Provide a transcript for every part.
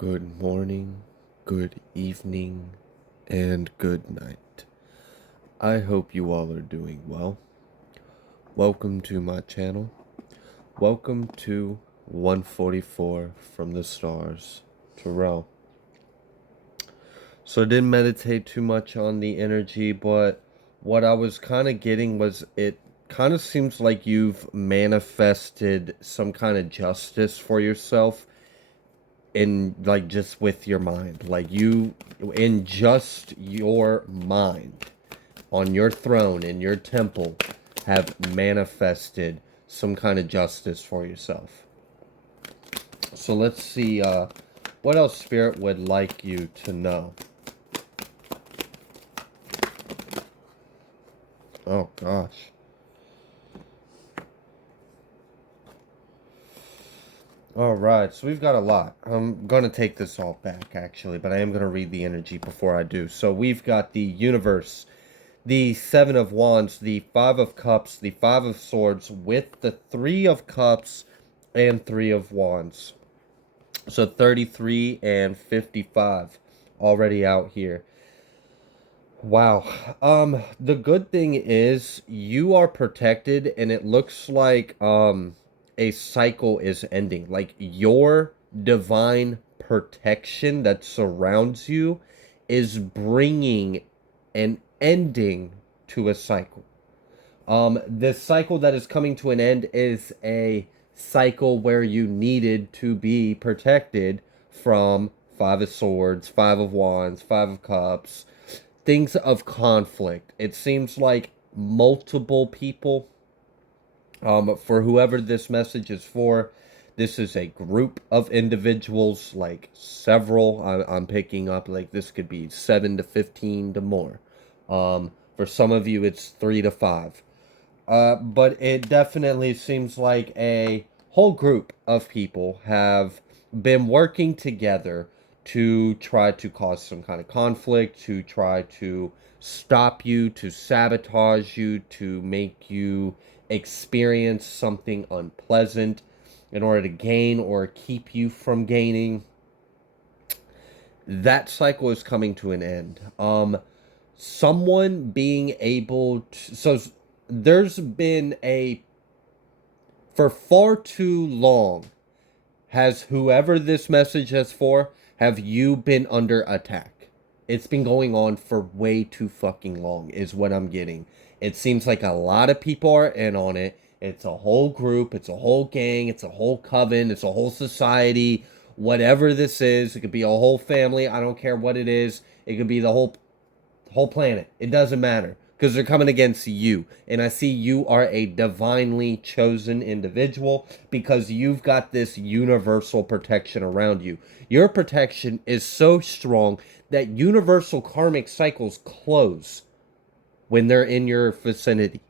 Good morning, good evening, and good night. I hope you all are doing well. Welcome to my channel. Welcome to 144 from the stars, Terrell. So I didn't meditate too much on the energy, but what I was kind of getting was it kind of seems like you've manifested some kind of justice for yourself in like just with your mind, like you in just your mind on your throne in your temple have manifested some kind of justice for yourself. So let's see what else spirit would like you to know. Oh gosh. Alright, so we've got a lot. I'm going to take this all back, actually, but I am going to read the energy before I do. So we've got the universe, the Seven of Wands, the Five of Cups, the Five of Swords, with the Three of Cups and Three of Wands. So 33 and 55 already out here. Wow. The good thing is you are protected, and it looks like a cycle is ending. Like your divine protection that surrounds you is bringing an ending to a cycle. This cycle that is coming to an end is a cycle where you needed to be protected from Five of Swords, Five of Wands, Five of Cups, things of conflict. It seems like multiple people, for whoever this message is for, this is a group of individuals, like several. I'm picking up, like this could be 7 to 15 to more. For some of you, it's 3 to 5. But it definitely seems like a whole group of people have been working together to try to cause some kind of conflict, to try to stop you, to sabotage you, to make you experience something unpleasant in order to gain or keep you from gaining. That cycle is coming to an end. Someone being able to, so there's been a, for far too long has whoever this message is for, have you been under attack? It's been going on for way too fucking long is what I'm getting. It seems like a lot of people are in on it. It's a whole group, it's a whole gang, it's a whole coven, it's a whole society. Whatever this is, it could be a whole family. I don't care what it is. It could be the whole planet. It doesn't matter because they're coming against you. And I see you are a divinely chosen individual because you've got this universal protection around you. Your protection is so strong that universal karmic cycles close when they're in your vicinity.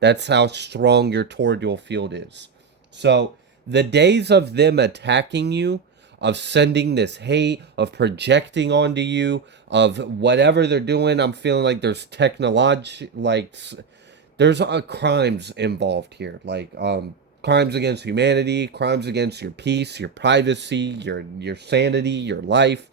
That's how strong your toroidal field is. So the days of them attacking you, of sending this hate, of projecting onto you, of whatever they're doing, I'm feeling like there's technology, like there's crimes involved here, like crimes against humanity, crimes against your peace, your privacy, your sanity, your life.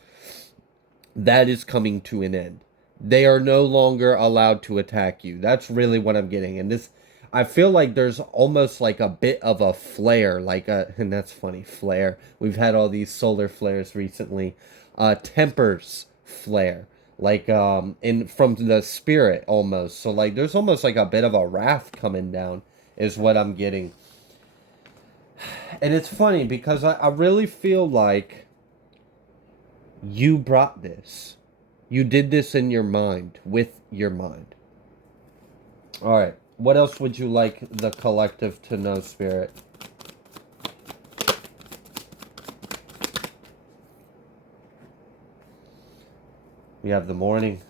That is coming to an end. They are no longer allowed to attack you. That's really what I'm getting. And this, I feel like there's almost like a bit of a flare, like a, and that's funny, flare. We've had all these solar flares recently. Tempers flare, like in from the spirit almost. So like there's almost like a bit of a wrath coming down, is what I'm getting. And it's funny because I really feel like you brought this. You did this in your mind, with your mind. All right. What else would you like the collective to know, Spirit? We have the morning.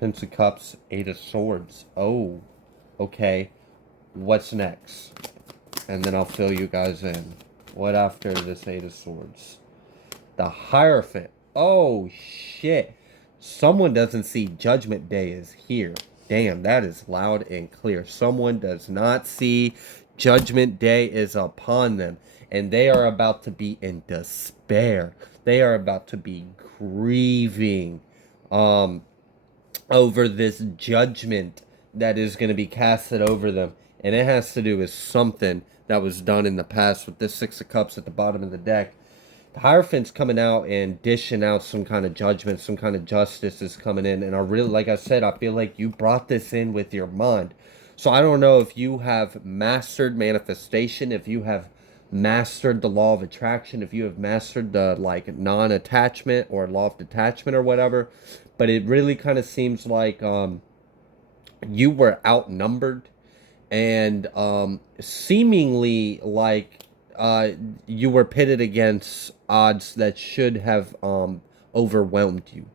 Prince of Cups, Eight of Swords. Oh, okay. What's next? And then I'll fill you guys in. What after this Eight of Swords? The Hierophant. Oh, shit. Someone doesn't see Judgment Day is here. Damn, that is loud and clear. Someone does not see Judgment Day is upon them, and they are about to be in despair. They are about to be grieving um, over this judgment that is going to be casted over them. And it has to do with something that was done in the past with this Six of Cups at the bottom of the deck. The Hierophant's coming out and dishing out some kind of judgment, some kind of justice is coming in. And I really, like I said, I feel like you brought this in with your mind. So I don't know if you have mastered manifestation, if you have mastered the law of attraction, if you have mastered the like non-attachment or law of detachment or whatever. But it really kind of seems like you were outnumbered and seemingly like you were pitted against odds that should have overwhelmed you.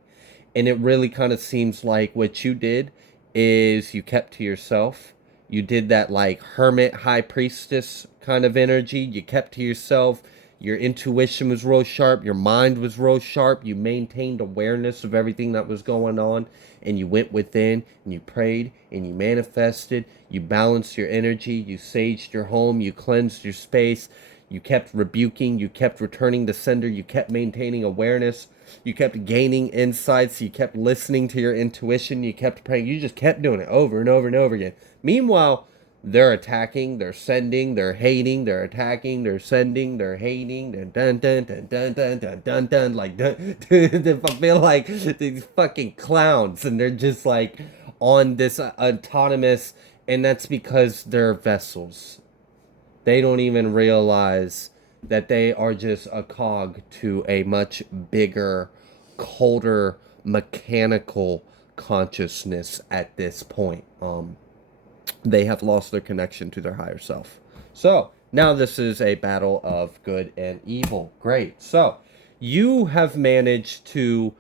And it really kind of seems like what you did is you kept to yourself. You did that like hermit high priestess kind of energy. You kept to yourself. Your intuition was real sharp. Your mind was real sharp. You maintained awareness of everything that was going on. And you went within and you prayed and you manifested. You balanced your energy. You saged your home. You cleansed your space. You kept rebuking. You kept returning to sender. You kept maintaining awareness. You kept gaining insights. You kept listening to your intuition. You kept praying. You just kept doing it over and over and over again. Meanwhile, they're attacking, they're sending, they're hating, they're attacking, they're sending, they're hating, they're dun dun dun dun dun dun dun dun like dun. I feel like these fucking clowns, and they're just like on this autonomous, and that's because they're vessels. They don't even realize that they are just a cog to a much bigger, colder, mechanical consciousness at this point. They have lost their connection to their higher self. So now this is a battle of good and evil. Great. So you have managed to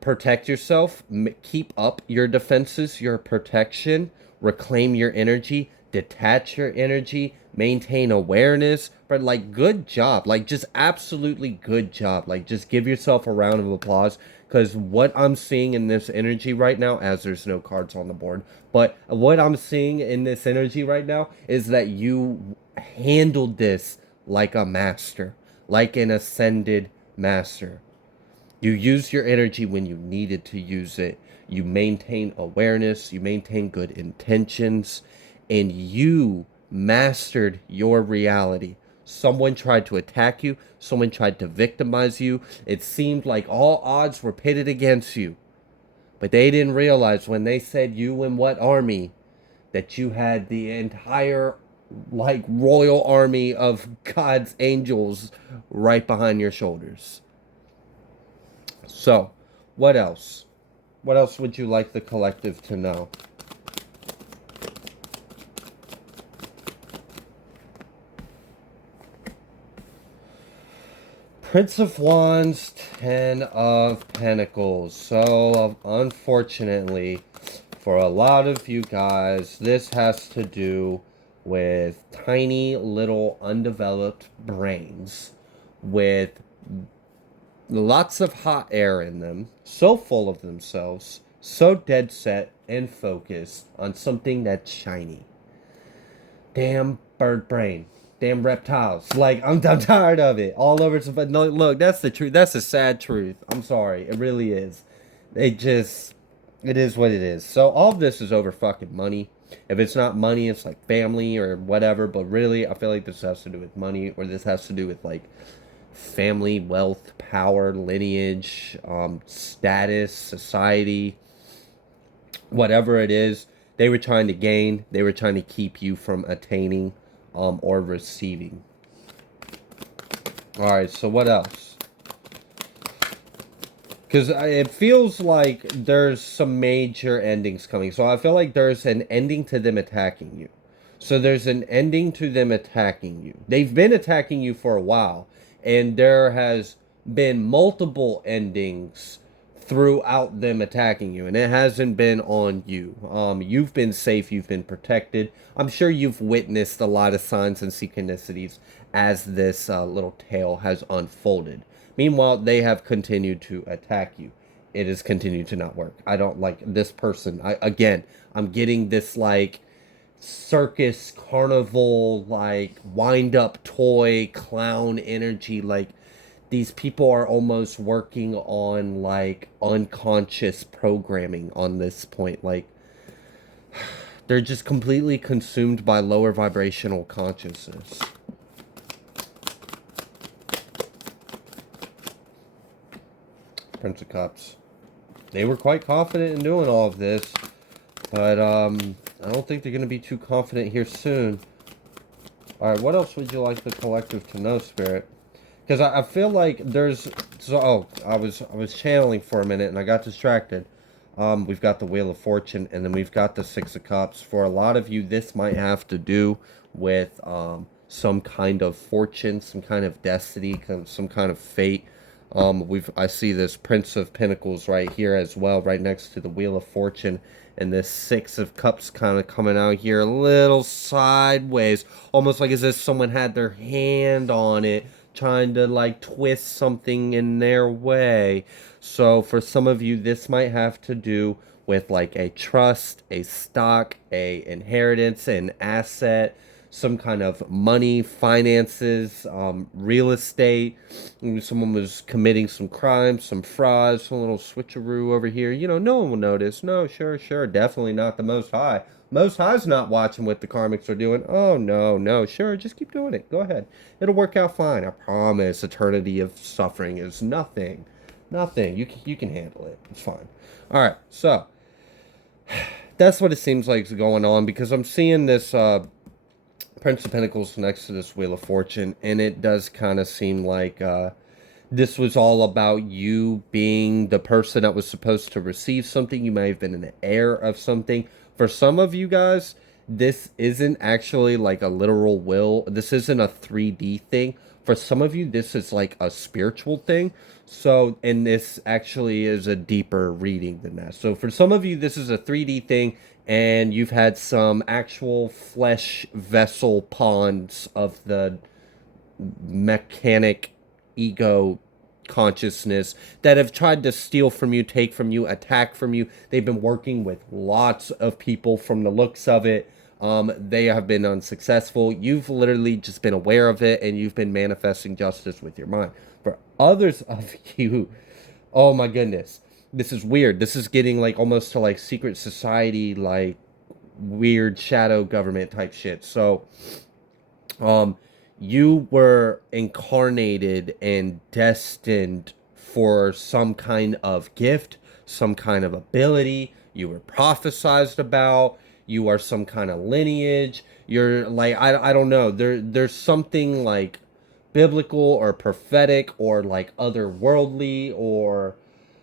protect yourself, keep up your defenses, your protection, reclaim your energy, detach your energy, maintain awareness. But like, good job. Like, just absolutely good job. Like, just give yourself a round of applause. Because what I'm seeing in this energy right now, as there's no cards on the board, but what I'm seeing in this energy right now is that you handled this like a master, like an ascended master. You use your energy when you needed to use it. You maintain awareness, you maintain good intentions, and you mastered your reality. Someone tried to attack you, someone tried to victimize you. It seemed like all odds were pitted against you. But they didn't realize when they said you and what army that you had the entire like royal army of God's angels right behind your shoulders. So, what else? What else would you like the collective to know? Prince of Wands, Ten of Pentacles. So, unfortunately, for a lot of you guys, this has to do with tiny little undeveloped brains with lots of hot air in them, so full of themselves, so dead set and focused on something that's shiny. Damn bird brain. Damn reptiles. Like, I'm tired of it. All over. But no, look, that's the truth. That's the sad truth. I'm sorry. It really is. It is what it is. So all of this is over fucking money. If it's not money, it's like family or whatever. But really, I feel like this has to do with money, or this has to do with like family, wealth, power, lineage, status, society, whatever it is. They were trying to gain. They were trying to keep you from attaining or receiving. All right, so what else? Because it feels like there's some major endings coming. So I feel like there's an ending to them attacking you. So there's an ending to them attacking you. They've been attacking you for a while. And there has been multiple endings throughout them attacking you, and it hasn't been on you. You've been safe, you've been protected. I'm sure you've witnessed a lot of signs and synchronicities as this little tale has unfolded. Meanwhile, they have continued to attack you. It has continued to not work. I don't like this person. I'm getting this like circus, carnival, like wind up toy, clown energy. Like these people are almost working on like unconscious programming on this point. Like they're just completely consumed by lower vibrational consciousness. Prince of Cups. They were quite confident in doing all of this, but I don't think they're going to be too confident here soon. Alright, what else would you like the collective to know, Spirit? Because I feel like there's... So, oh, I was channeling for a minute and I got distracted. We've got the Wheel of Fortune and then we've got the Six of Cups. For a lot of you, this might have to do with some kind of fortune, some kind of destiny, some kind of fate. I see this Prince of Pentacles right here as well, right next to the Wheel of Fortune. And this Six of Cups kind of coming out here a little sideways. Almost like as if someone had their hand on it, trying to like twist something in their way. So for some of you, this might have to do with like a trust, a stock, a inheritance, an asset, some kind of money, finances, real estate. Someone was committing some crimes, some frauds, some little switcheroo over here. You know, no one will notice. No, sure, definitely not the Most High. Most High's not watching what the Karmics are doing. Oh, no, sure, just keep doing it. Go ahead. It'll work out fine. I promise. Eternity of suffering is nothing. Nothing. You can handle it. It's fine. All right, so that's what it seems like is going on because I'm seeing this Prince of Pentacles next to this Wheel of Fortune, and it does kind of seem like this was all about you being the person that was supposed to receive something. You may have been an heir of something. For some of you guys, this isn't actually like a literal will. This isn't a 3D thing. For some of you, this is like a spiritual thing. So, and this actually is a deeper reading than that. So for some of you, this is a 3D thing, and you've had some actual flesh vessel pawns of the mechanic ego consciousness that have tried to steal from you, take from you, attack from you. They've been working with lots of people from the looks of it. They have been unsuccessful. You've literally just been aware of it and you've been manifesting justice with your mind. For others of you, oh my goodness, this is weird. This is getting like almost to like secret society, like weird shadow government type shit. So, you were incarnated and destined for some kind of gift, some kind of ability. You were prophesized about. You are some kind of lineage. You're like, I don't know. There's something like biblical or prophetic or like otherworldly or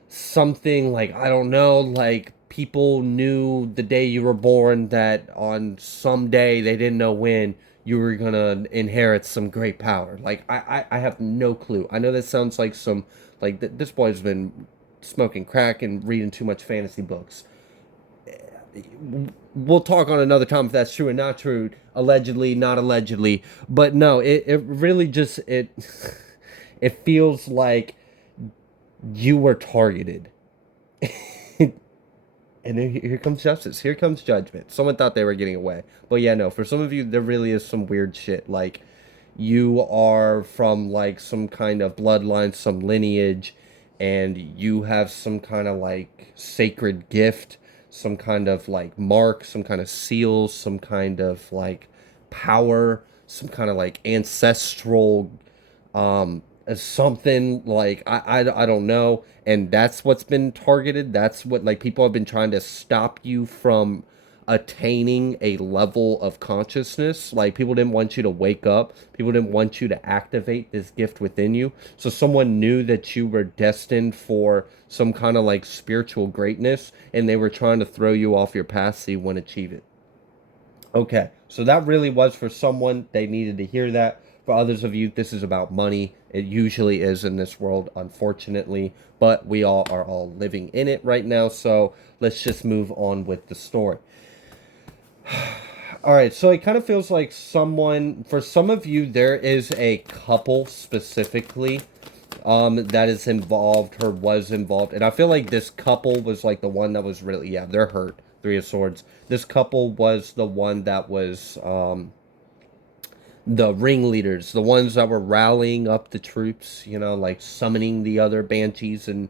something like, I don't know, like people knew the day you were born that on some day they didn't know when you were gonna inherit some great power. Like I have no clue. I know that sounds like some like this boy's been smoking crack and reading too much fantasy books. We'll talk on another time if that's true and not true. Allegedly, not allegedly, but no, it really just it it feels like you were targeted. And here comes justice. Here comes judgment. Someone thought they were getting away. But yeah, no, for some of you, there really is some weird shit. Like, you are from, like, some kind of bloodline, some lineage, and you have some kind of, like, sacred gift, some kind of, like, mark, some kind of seal, some kind of, like, power, some kind of, like, ancestral, something like I don't know, and that's what's been targeted. That's what like people have been trying to stop you from attaining a level of consciousness. Like people didn't want you to wake up, people didn't want you to activate this gift within you. So someone knew that you were destined for some kind of like spiritual greatness, and they were trying to throw you off your path so you wouldn't achieve it. Okay, so that really was for someone. They needed to hear that. For others of you, this is about money. It usually is in this world, unfortunately, but we all are all living in it right now, so let's just move on with the story. All right, so it kind of feels like someone, for some of you, there is a couple specifically that is involved or was involved, and I feel like this couple was like the one that was really, yeah, they're hurt. Three of Swords. This couple was the one that was the ringleaders, the ones that were rallying up the troops, you know, like summoning the other banshees and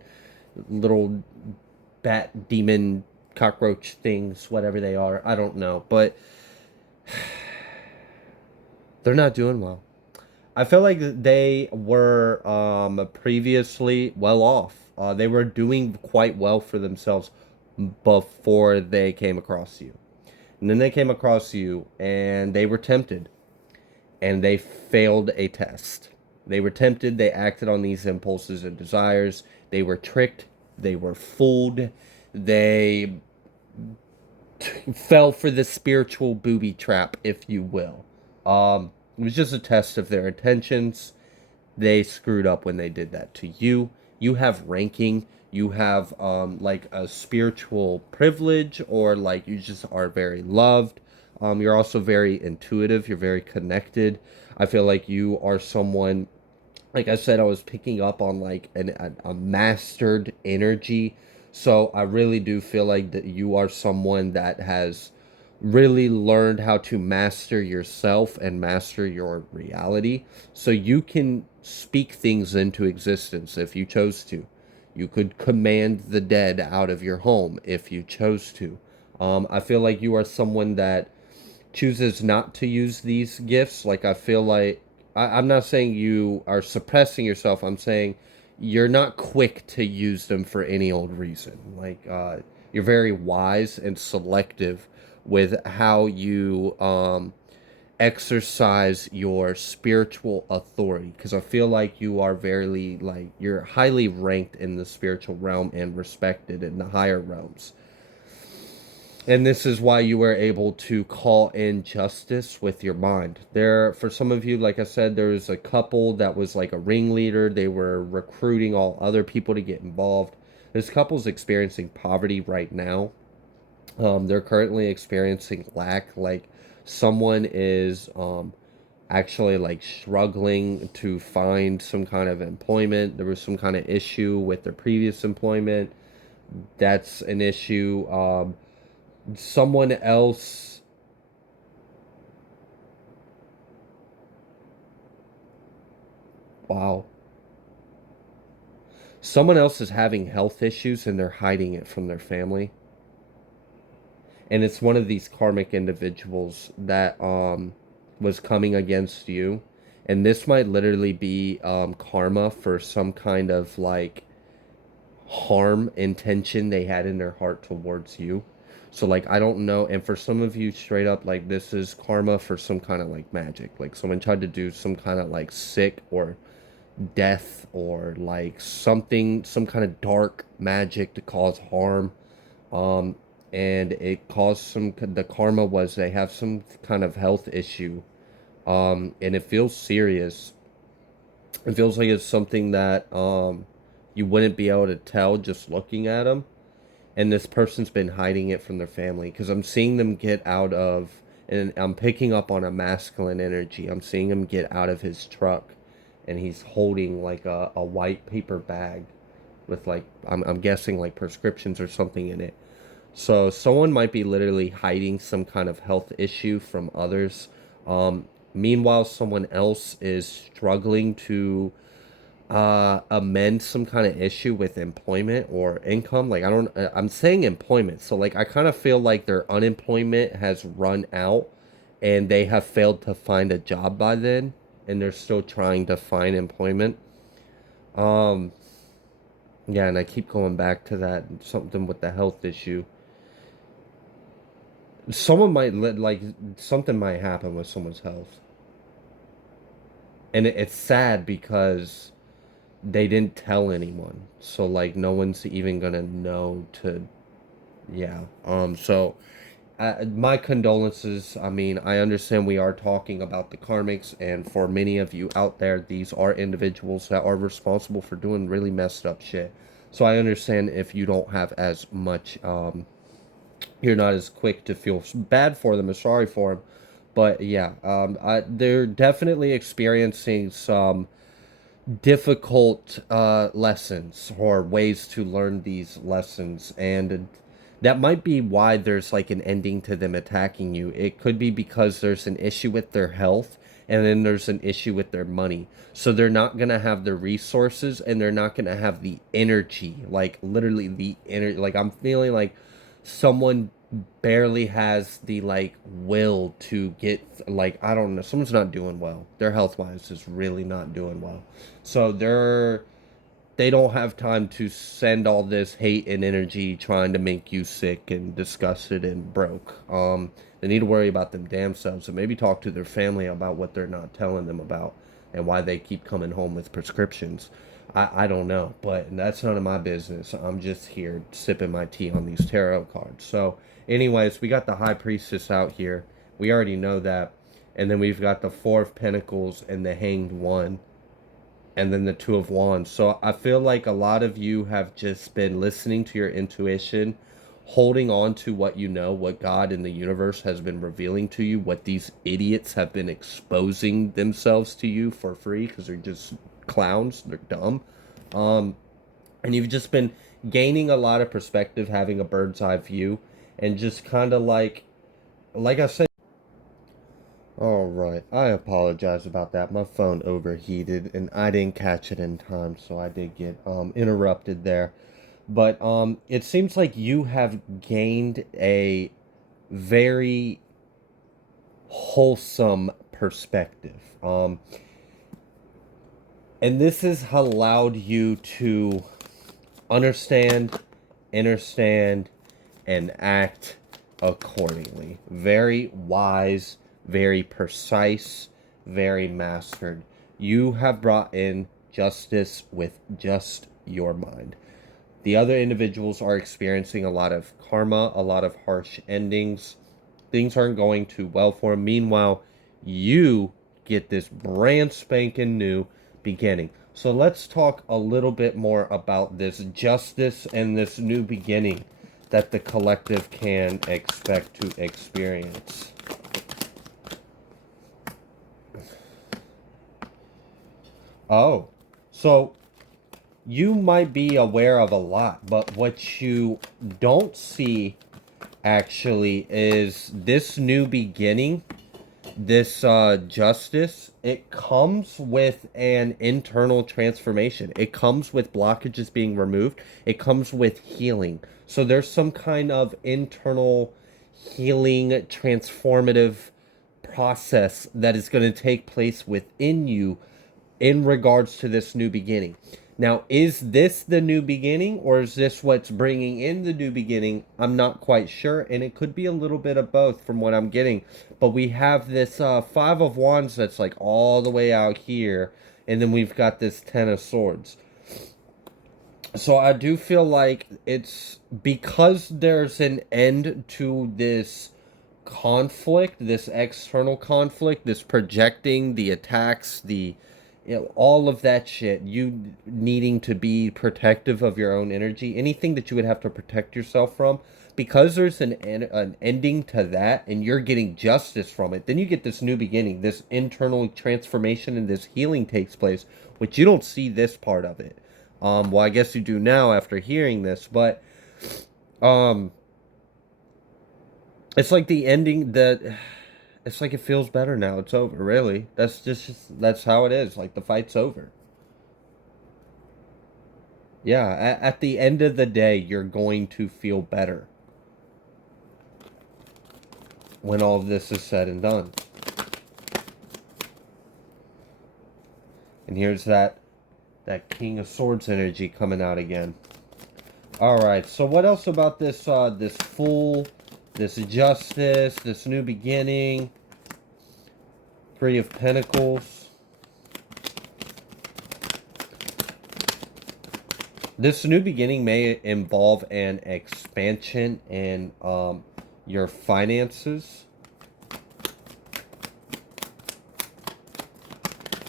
little bat demon cockroach things, whatever they are. I don't know, but they're not doing well. I feel like they were previously well off. They were doing quite well for themselves before they came across you. And then they came across you and they were tempted and they failed a test. They were tempted, they acted on these impulses and desires, they were tricked, they were fooled, they fell for the spiritual booby trap, if you will. It was just a test of their intentions. They screwed up when they did that to you. You have ranking. You have like a spiritual privilege, or like you just are very loved. You're also very intuitive. You're very connected. I feel like you are someone, like I said, I was picking up on like a mastered energy. So I really do feel like that you are someone that has really learned how to master yourself and master your reality. So you can speak things into existence if you chose to. You could command the dead out of your home if you chose to. I feel like you are someone that chooses not to use these gifts. Like, I feel like I'm not saying you are suppressing yourself. I'm saying you're not quick to use them for any old reason. Like, you're very wise and selective with how you exercise your spiritual authority, because I feel like you are very, like, you're highly ranked in the spiritual realm and respected in the higher realms. And this is why you were able to call in justice with your mind. There, for some of you, like I said, there's a couple that was like a ringleader. They were recruiting all other people to get involved. This couple's experiencing poverty right now. They're currently experiencing lack. Like, someone is actually like struggling to find some kind of employment. There was some kind of issue with their previous employment. That's an issue. Someone else, wow, someone else is having health issues and they're hiding it from their family. And it's one of these karmic individuals that was coming against you. And this might literally be karma for some kind of like harm intention they had in their heart towards you. So like, I don't know, and for some of you, straight up, like, this is karma for some kind of like magic. Like, someone tried to do some kind of like sick or death or like something, some kind of dark magic to cause harm. Um and it caused some, the karma was they have some kind of health issue. And it feels serious. It feels like it's something that you wouldn't be able to tell just looking at them. And this person's been hiding it from their family, because I'm seeing them get out of, and I'm picking up on a masculine energy. I'm seeing him get out of his truck and he's holding like a white paper bag with like, I'm guessing like prescriptions or something in it. So someone might be literally hiding some kind of health issue from others. Meanwhile, someone else is struggling to amend some kind of issue with employment or income. Like, I'm saying employment. So like, I kind of feel like their unemployment has run out and they have failed to find a job by then, and they're still trying to find employment. Um, yeah, and I keep going back to that, something with the health issue. Someone might like, something might happen with someone's health, and it's sad because they didn't tell anyone, so like no one's even gonna know to, yeah. So my condolences. I mean, I understand we are talking about the karmics, and for many of you out there, these are individuals that are responsible for doing really messed up shit. So I understand if you don't have as much you're not as quick to feel bad for them or sorry for them. But yeah, they're definitely experiencing some difficult lessons or ways to learn these lessons. And That might be why there's like an ending to them attacking you. It could be because there's an issue with their health, and then there's an issue with their money. So they're not going to have the resources, and they're not going to have the energy, like literally the energy. Like I'm feeling like someone barely has the like will to get, like, I don't know, someone's not doing well. Their health wise is really not doing well. So they don't have time to send all this hate and energy trying to make you sick and disgusted and broke. They need to worry about them damn selves, and maybe talk to their family about what they're not telling them about and why they keep coming home with prescriptions. I don't know, but that's none of my business. I'm just here sipping my tea on these tarot cards. So, anyways, we got the High Priestess out here. We already know that. And then we've got the Four of Pentacles and the Hanged One, and then the Two of Wands. So I feel like a lot of you have just been listening to your intuition, holding on to what you know, what God in the universe has been revealing to you, what these idiots have been exposing themselves to you for free because they're just clowns, they're dumb. And you've just been gaining a lot of perspective, having a bird's eye view, and just kind of like I said. All right, I apologize about that. My phone overheated and I didn't catch it in time, so I did get interrupted there. But it seems like you have gained a very wholesome perspective. And this has allowed you to understand, understand, and act accordingly. Very wise, very precise, very mastered. You have brought in justice with just your mind. The other individuals are experiencing a lot of karma, a lot of harsh endings. Things aren't going too well for them. Meanwhile, you get this brand spanking new beginning. So let's talk a little bit more about this justice and this new beginning that the collective can expect to experience. Oh, so you might be aware of a lot, but what you don't see actually is this new beginning, this justice. It comes with an internal transformation. It comes with blockages being removed. It comes with healing. So there's some kind of internal healing, transformative process that is going to take place within you in regards to this new beginning. Now, is this the new beginning, or is this what's bringing in the new beginning? I'm not quite sure, and it could be a little bit of both from what I'm getting. But we have this Five of Wands that's like all the way out here, and then we've got this Ten of Swords. So I do feel like it's because there's an end to this conflict, this external conflict, this projecting, the attacks, the, you know, all of that shit, you needing to be protective of your own energy, anything that you would have to protect yourself from, because there's an ending to that and you're getting justice from it, then you get this new beginning, this internal transformation, and this healing takes place, which you don't see this part of it. Well, I guess you do now after hearing this, but um it's like the ending that, it's like it feels better now. It's over, really. That's how it is. Like the fight's over. Yeah, at the end of the day, you're going to feel better when all of this is said and done. And here's that King of Swords energy coming out again. All right. So what else about this this Fool, this Justice, this new beginning? Three of Pentacles. This new beginning may involve an expansion in your finances.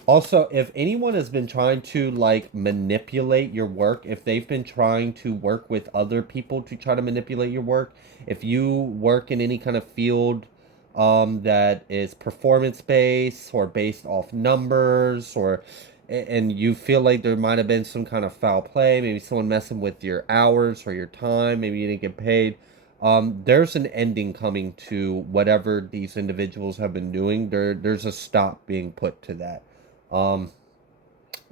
Also, if anyone has been trying to like manipulate your work, if they've been trying to work with other people to try to manipulate your work, if you work in any kind of field that is performance based or based off numbers, or and you feel like there might have been some kind of foul play, maybe someone messing with your hours or your time, maybe you didn't get paid. There's an ending coming to whatever these individuals have been doing. There's a stop being put to that. Um,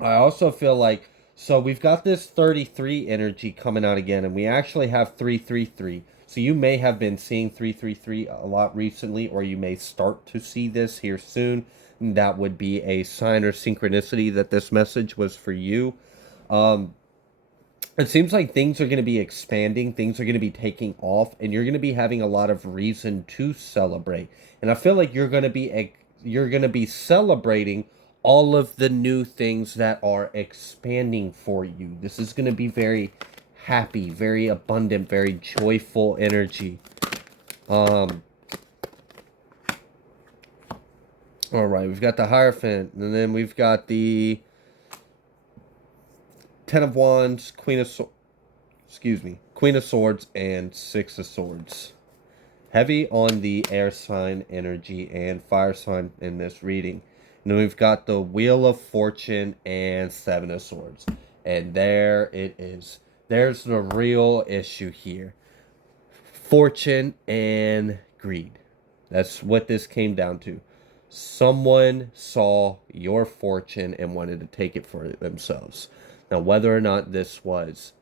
I also feel like, so we've got this 33 energy coming out again, and we actually have 333. So you may have been seeing 333 a lot recently, or you may start to see this here soon. That would be a sign or synchronicity that this message was for you. Um, it seems like things are going to be expanding, things are going to be taking off, and you're going to be having a lot of reason to celebrate. And I feel like you're going to be celebrating all of the new things that are expanding for you. This is going to be very happy, very abundant, very joyful energy. Um all right, we've got the Hierophant, and then we've got the Ten of Wands, Queen of Swords, and Six of Swords. Heavy on the air sign energy and fire sign in this reading. And then we've got the Wheel of Fortune and Seven of Swords. And there it is. There's the real issue here. Fortune and greed. That's what this came down to. Someone saw your fortune and wanted to take it for themselves. Now, whether or not this was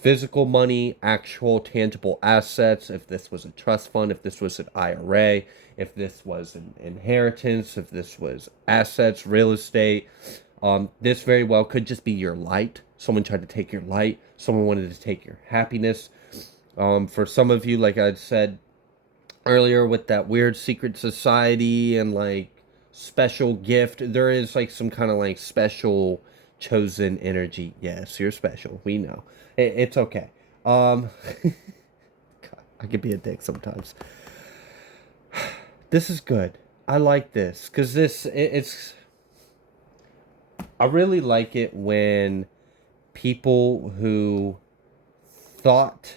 physical money, actual tangible assets, if this was a trust fund, if this was an IRA, if this was an inheritance, if this was assets, real estate, this very well could just be your light. Someone tried to take your light. Someone wanted to take your happiness. For some of you, like I said earlier, with that weird secret society and like special gift, there is like some kind of like special chosen energy. Yes, you're special. We know. It's okay. God, I could be a dick sometimes. This is good. I like this because it's. I really like it when people who thought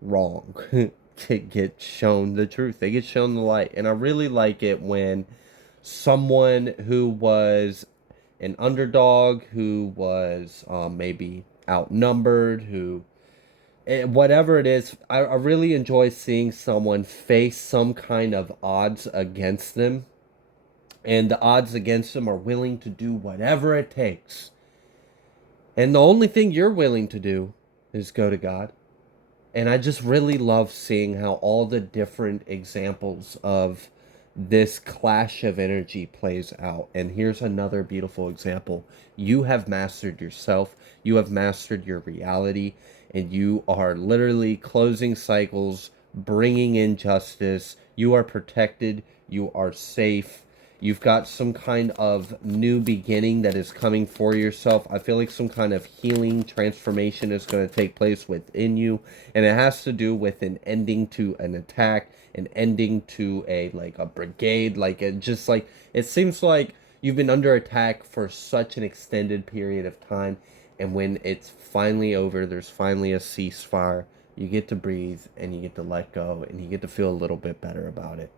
wrong get shown the truth. They get shown the light, and I really like it when someone who was an underdog, who was maybe outnumbered, who whatever it is, I really enjoy seeing someone face some kind of odds against them, and the odds against them are willing to do whatever it takes. And the only thing you're willing to do is go to God. And I just really love seeing how all the different examples of this clash of energy plays out. And here's another beautiful example. You have mastered yourself, you have mastered your reality, and you are literally closing cycles, bringing in justice. You are protected, you are safe. You've got some kind of new beginning that is coming for yourself. I feel like some kind of healing transformation is going to take place within you. And it has to do with an ending to an attack, an ending to a brigade. It seems like you've been under attack for such an extended period of time. And when it's finally over, there's finally a ceasefire. You get to breathe and you get to let go and you get to feel a little bit better about it.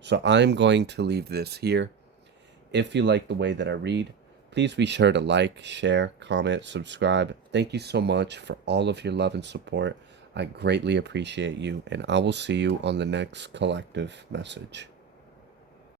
So I'm going to leave this here. If you like the way that I read, please be sure to like, share, comment, subscribe. Thank you so much for all of your love and support. I greatly appreciate you, and I will see you on the next collective message.